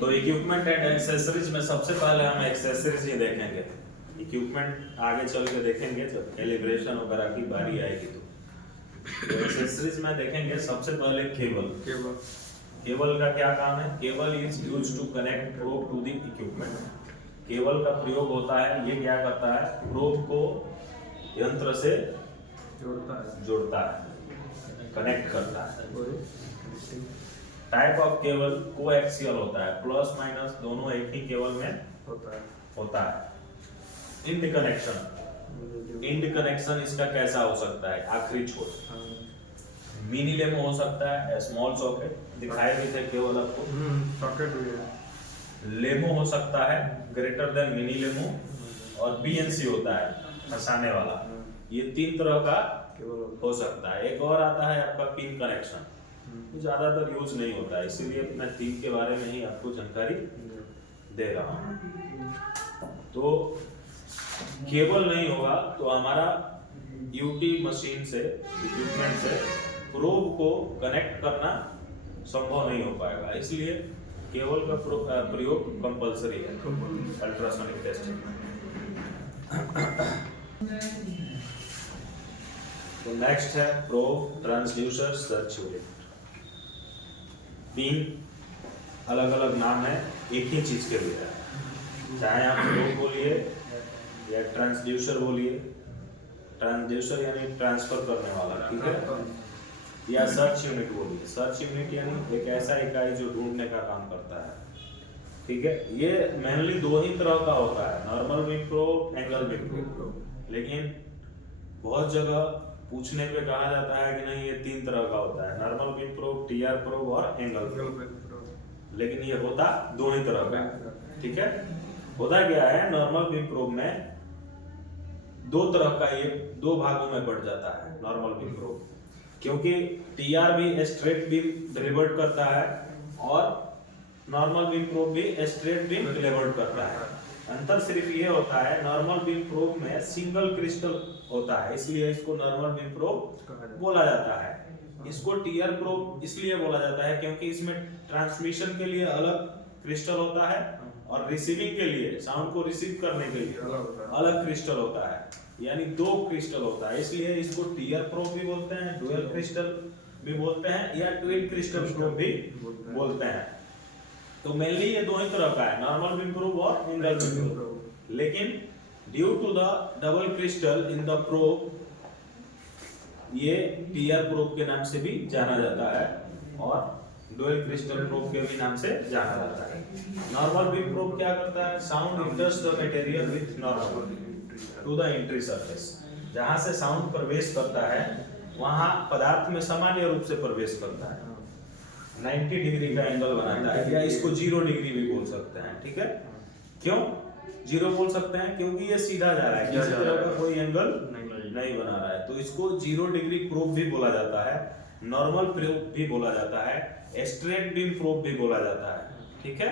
तो equipment and accessories में सबसे पहले हम एक्सेसरीज ही देखेंगे। इक्विपमेंट आगे चल के देखेंगे जब कैलिब्रेशन वगैरह की बारी आएगी। तो एक्सेसरीज में देखेंगे सबसे पहले केबल। केबल का क्या काम है? Cable is used to connect probe to the equipment. Cable का प्रयोग होता है, ये क्या करता है? प्रोब को यंत्र से जोड़ता है, कनेक्ट करता है। टाइप ऑफ केबल कोएक्सियल होता है, प्लस माइनस दोनों एक ही केबल में होता है। इंड कनेक्शन, इंड कनेक्शन इसका कैसा हो सकता है? आखिरी छोर। मिनी लेमो हो सकता है, स्मॉल सॉकेट दिखाई भी थे केबल आपको, सॉकेट भी है। लेमो हो सकता है ग्रेटर देन मिनी लेमो, और बीएनसी होता है फंसाने वाला। ये तीन तरह का हो सकता है। एक और आता है आपका पिन कनेक्शन, ज्यादातर यूज नहीं होता है, इसीलिए मैं तीन के बारे में ही आपको जानकारी दे रहा हूँ। तो केबल नहीं होगा तो हमारा यूटी मशीन से, इक्विपमेंट से प्रोब को कनेक्ट करना संभव नहीं हो पाएगा, इसलिए केबल का प्रयोग कंपलसरी है अल्ट्रासोनिक टेस्टिंग में। तो नेक्स्ट है प्रोब, ट्रांसड्यूसर, सर्च यूनिट। तीन अलग अलग नाम है एक ही चीज के लिए, चाहे आप प्रोब बोलिए या ट्रांसड्यूसर बोलिए। ट्रांसड्यूसर यानी ट्रांसफर करने वाला, ठीक है, या सर्च यूनिट बोलिए। सर्च यूनिट यानी एक ऐसा इकाई जो ढूंढने का काम करता है, ठीक है। ये मेनली दो ही तरह का होता है, normal beam probe, angle beam probe. लेकिन बहुत जगह पूछने पे कहा जाता है कि नहीं, ये तीन तरह का होता है, normal beam probe, TR probe और एंगल प्रोब। लेकिन ये होता दो ही तरह का, ठीक है। होता क्या है, नॉर्मल बीम प्रोब में दो तरह का, ये दो भागों में बढ़ जाता है नॉर्मल बीम प्रोब, क्योंकि टीआर भी स्ट्रेट बीम डिलीवर्ड करता है और नॉर्मल बीम प्रोब भी स्ट्रेट बीम डिलीवर्ड करता है। अंतर सिर्फ ये होता है, नॉर्मल बीम प्रोब में सिंगल क्रिस्टल होता है, इसलिए इसको नॉर्मल बीम प्रोब बोला जाता है। इसको टीआर प्रोब इसलिए बोला जाता है क्योंकि इसमें ट्रांसमिशन के लिए अलग क्रिस्टल होता है और रिसीविंग के लिए, साउंड को रिसीव करने के लिए अलग क्रिस्टल होता है, यानी दो क्रिस्टल होता है, इसलिए इसको टीआर प्रोब भी बोलते हैं, डुअल क्रिस्टल भी बोलते हैं, या ट्विन क्रिस्टल प्रोब भी बोलते हैं। तो मेनली ये दो ही तरह का है, नॉर्मल बीम प्रोब और एंगल बीम प्रोब। लेकिन due to the double crystal in the probe, ये टीआर प्रोब के नाम से भी जाना जाता है और डुअल क्रिस्टल प्रोब के भी नाम से जाना जाता है। नॉर्मल बीम प्रोब क्या करता है? Sound enters the material with normal to the entry surface. जहां से साउंड प्रवेश करता है वहां पदार्थ में सामान्य रूप से प्रवेश करता है, 90 डिग्री का एंगल बनाता है, या इसको 0 डिग्री भी बोल सकते हैं, ठीक है। क्यों 0 बोल सकते हैं? क्योंकि ये सीधा जा रहा है, किसी तरह का कोई एंगल नहीं बना रहा है, तो इसको 0 डिग्री प्रोब भी बोला जाता है, नॉर्मल प्रोब भी बोला जाता है, स्ट्रेट बीम प्रोब भी बोला जाता है, ठीक है।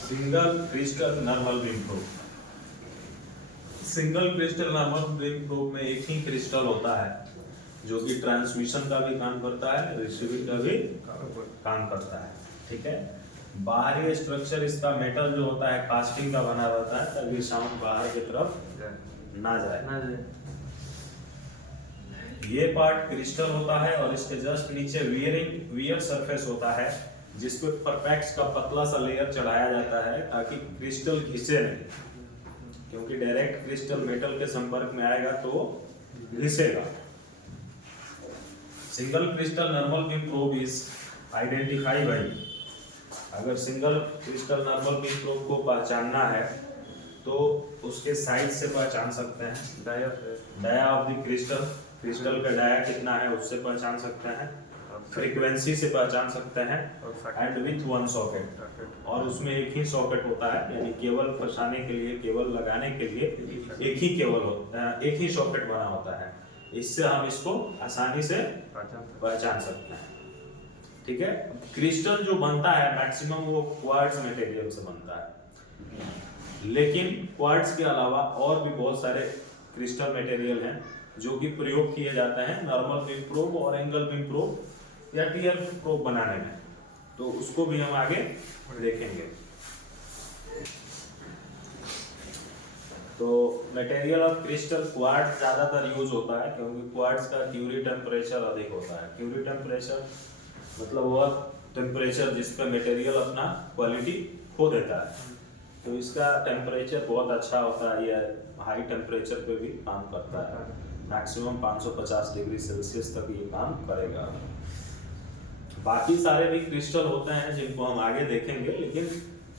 Single crystal normal beam probe. Single crystal normal beam probe में एक ही क्रिस्टल होता है जो कि ट्रांसमिशन का भी काम करता है, रिसीविंग का भी काम करता है, ठीक है। बाहरी स्ट्रक्चर इसका मेटल जो होता है कास्टिंग का बना रहता है, ताकि साउंड बाहर की तरफ ना जाए। ये पार्ट क्रिस्टल होता है और इसके जस्ट नीचे वियर सरफेस होता है, जिस पे परपैक्स का पतला सा लेयर चढ़ाया जाता है ताकि क्रिस्टल घिसे नहीं, क्योंकि डायरेक्ट क्रिस्टल मेटल के संपर्क में आएगा तो घिसेगा। Single crystal normal beam probe is identify by, अगर single crystal normal beam probe को पहचानना है तो उसके साइज से पहचान सकते हैं, dia of the crystal, crystal का डाया कितना है उससे पहचान सकते हैं, फ्रीक्वेंसी से पहचान सकते हैं, एंड विथ वन सॉकेट, और उसमें एक ही सॉकेट होता है, यानी केबल फंसाने के लिए, केबल लगाने के लिए एक ही केबल होता है, एक ही सॉकेट बना होता है। इससे हम इसको आसानी से पहचान सकते हैं, ठीक है। क्रिस्टल जो बनता है मैक्सिमम वो क्वार्ट्ज मटेरियल से बनता है, लेकिन क्वार्ट्ज के अलावा और भी बहुत सारे क्रिस्टल मटेरियल हैं जो कि प्रयोग किए जाते हैं नॉर्मल बीम प्रोब और एंगल बीम प्रोब या टीयर प्रोब बनाने में, तो उसको भी हम आगे देखेंगे। तो मटेरियल ऑफ क्रिस्टल क्वार्ट्ज ज्यादातर यूज होता है क्योंकि क्वार्ट्ज का क्यूरी टेम्परेचर अधिक होता है। क्यूरी टेम्परेचर मतलब वह टेम्परेचर जिस पे मटेरियल अपना क्वालिटी खो देता है, तो इसका टेम्परेचर बहुत अच्छा होता है, यह हाई टेम्परेचर पे भी काम करता है, मैक्सिमम 550 डिग्री सेल्सियस तक ये काम करेगा। बाकी सारे भी क्रिस्टल होते हैं जिनको हम आगे देखेंगे, लेकिन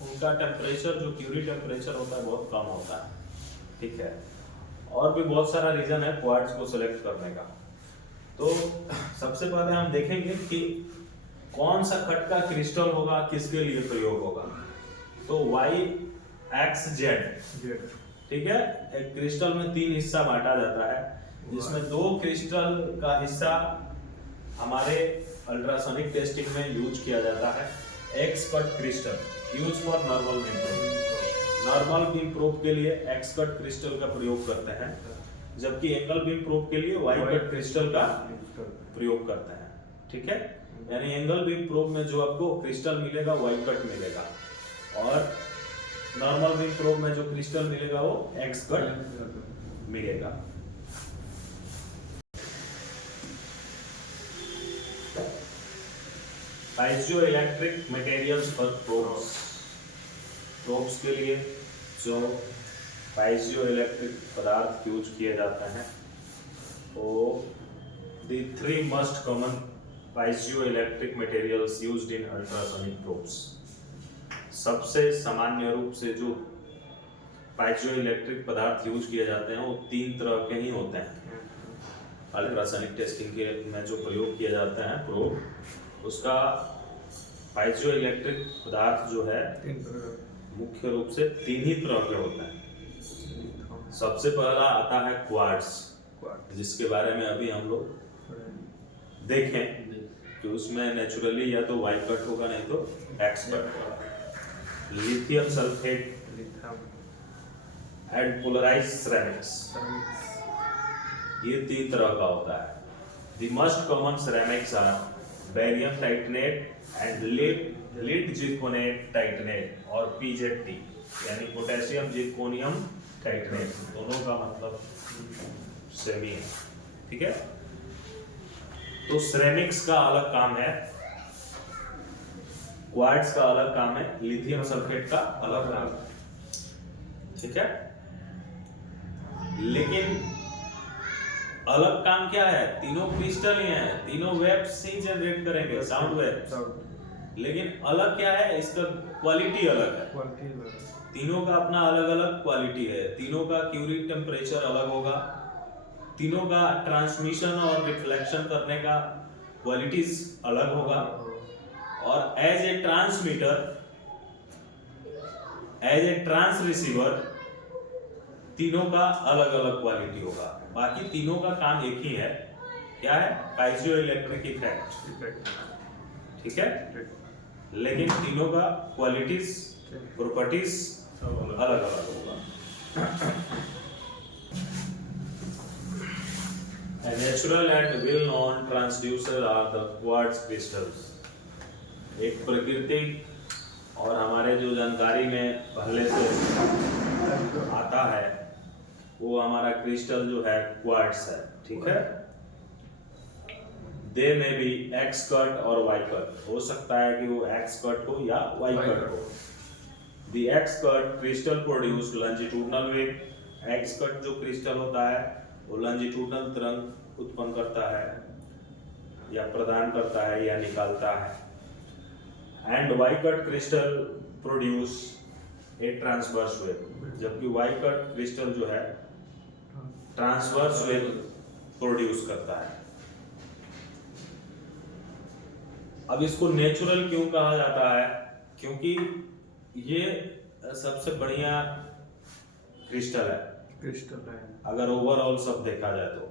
उनका टेम्परेचर जो क्यूरी टेम्परेचर होता है बहुत कम होता है, ठीक है। और भी बहुत सारा रीजन है क्वार्ट्ज को सिलेक्ट करने का। तो सबसे पहले हम देखेंगे कि कौन सा कट का क्रिस्टल होगा, किसके लिए प्रयोग होगा। तो YXZ, ठीक है। एक क्रिस्टल में 3 हिस्सा बांटा जाता है, जिसमें 2 क्रिस्टल का हिस्सा हमारे अल्ट्रासोनिक टेस्टिंग में यूज किया जाता है। X cut crystal use for normal beam probe, normal beam probe के लिए एक्स कट क्रिस्टल का प्रयोग करते हैं, जबकि एंगल बीम प्रोब के लिए वाई कट क्रिस्टल का प्रयोग करते हैं, ठीक है। यानी एंगल बीम प्रोब में जो आपको क्रिस्टल मिलेगा वाई कट मिलेगा, और नॉर्मल बीम प्रोब में जो क्रिस्टल मिलेगा वो एक्स कट मिलेगा। Piezoelectric materials for probes, probes के लिए जो पाइजो इलेक्ट्रिक पदार्थ यूज किए जाते हैं वो the 3 most common piezoelectric materials used in ultrasonic probes। सबसे सामान्य रूप से जो पाइजोइलेक्ट्रिक पदार्थ यूज किए जाते हैं वो 3 तरह के ही होते हैं। अल्ट्रासोनिक टेस्टिंग के में जो प्रयोग किए जाते हैं प्रोब, उसका पाइजोइलेक्ट्रिक पदार्थ जो है मुख्य रूप से 3 ही तरह के होते हैं। सबसे पहला आता है क्वार्ट्ज, जिसके बारे में अभी हम लोग देखें कि उसमें नेचुरली या तो वाई कट होगा नहीं तो एक्स कट होगा। Lithium sulphate and polarised ceramics, ये 3 तरह का होता है। The most common ceramics are barium titanate and lead zirconate titanate और PZT, यानी पोटेशियम जिरकोनियम टाइटेनेट, दोनों का मतलब सेम ही है, ठीक है। तो सिरेमिक्स का अलग काम है, क्वार्ट्ज का अलग काम है, लिथियम सल्फेट का अलग काम है, ठीक है। लेकिन अलग काम क्या है, तीनों क्रिस्टल ही हैं, तीनों वेव्स ही जनरेट करेंगे, साउंड वेव्स। लेकिन अलग क्या है, इसका क्वालिटी अलग है, तीनों का अपना अलग अलग क्वालिटी है, तीनों का क्यूरी टेम्परेचर अलग होगा, तीनों का ट्रांसमिशन और रिफ्लेक्शन करने का क्वालिटीज अलग होगा, और as a transmitter, as a trans receiver, तीनों का अलग अलग क्वालिटी होगा। बाकी तीनों का काम एक ही है, क्या है, पाइजो इलेक्ट्रिक इफेक्ट, ठीक है। लेकिन तीनों का क्वालिटीज, प्रॉपर्टीज अलग अलग होगा। A natural and well-known transducer are the quartz crystals। एक प्राकृतिक और हमारे जो जानकारी में पहले से आता है वो हमारा क्रिस्टल जो है क्वार्ट्ज है, ठीक है। दे में भी एक्स कट और वाई कट, हो सकता है कि वो एक्स कट हो या वाई कट हो। The X cut crystal produce longitudinal wave, x cut जो क्रिस्टल होता है वो लॉन्जिट्यूडनल तरंग उत्पन्न करता है या प्रदान करता है या निकालता है। And Y cut crystal produce a transverse wave, जबकि वाई कट क्रिस्टल जो है ट्रांसवर्स वेव प्रोड्यूस करता है। अब इसको नेचुरल क्यों कहा जाता है, क्योंकि ये सबसे बढ़िया क्रिस्टल है अगर ओवरऑल सब देखा जाए तो।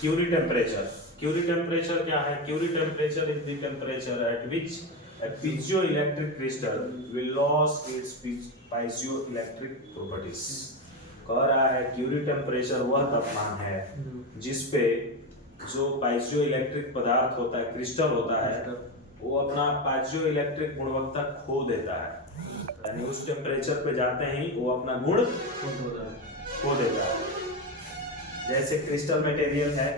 क्यूरी टेम्परेचर क्या है, Curie temperature is the temperature at which a piezoelectric crystal will lose its piezoelectric properties। कह रहा है क्यूरी टेम्परेचर वह तापमान है जिस पे जो पाइजो इलेक्ट्रिक पदार्थ होता है, क्रिस्टल होता है, वो अपना पाइजो इलेक्ट्रिक गुणवत्ता खो देता है, यानी उस टेम्परेचर पे जाते ही वो अपना गुण खो देता है। जैसे क्रिस्टल मटेरियल है,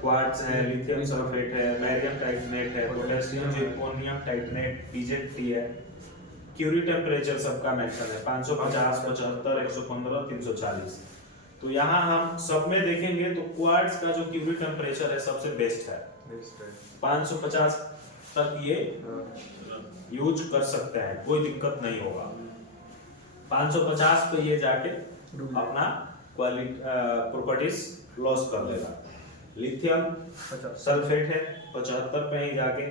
क्वार्ट्ज है, लिथियम सल्फेट है, बैरियम टाइटेनेट है, पोटेशियम जिरकोनियम टाइटेनेट, पीजेटी है। क्यूरी टेम्परेचर सबका मेंशन है 550, 75, 115, 340। तो यहाँ हम सब में देखेंगे तो क्वार्ट्ज का जो क्यूरी टेम्परेचर है सबसे बेस्ट है, 550 तक ये यूज कर सकते हैं, कोई दिक्कत नहीं होगा। 550 पे ये जाके अपना क्वालिटी प्रॉपर्टीज लॉस कर देगा। लिथियम सल्फेट है 75 पे ही जाके,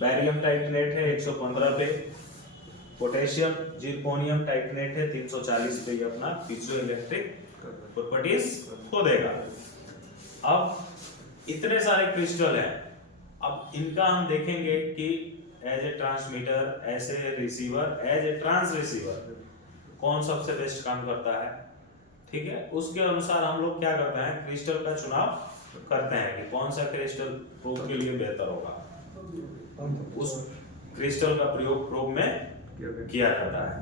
बैरियम टाइटेनेट है 115 पे, पोटेशियम जिरकोनियम टाइटेनेट है 340 पे ये अपना पीजो इलेक्ट्रिक प्रॉपर्टीज खो देगा। अब इतने सारे क्रिस्टल हैं, अब इनका हम देखेंगे कि as a transmitter, as a receiver, as a trans receiver कौन सबसे बेस्ट काम करता है। ठीक है, उसके अनुसार हम लोग क्या करते हैं, क्रिस्टल का चुनाव करते हैं कि कौन सा क्रिस्टल प्रोब के लिए बेहतर होगा, उस क्रिस्टल का प्रयोग प्रोब में किया जाता है।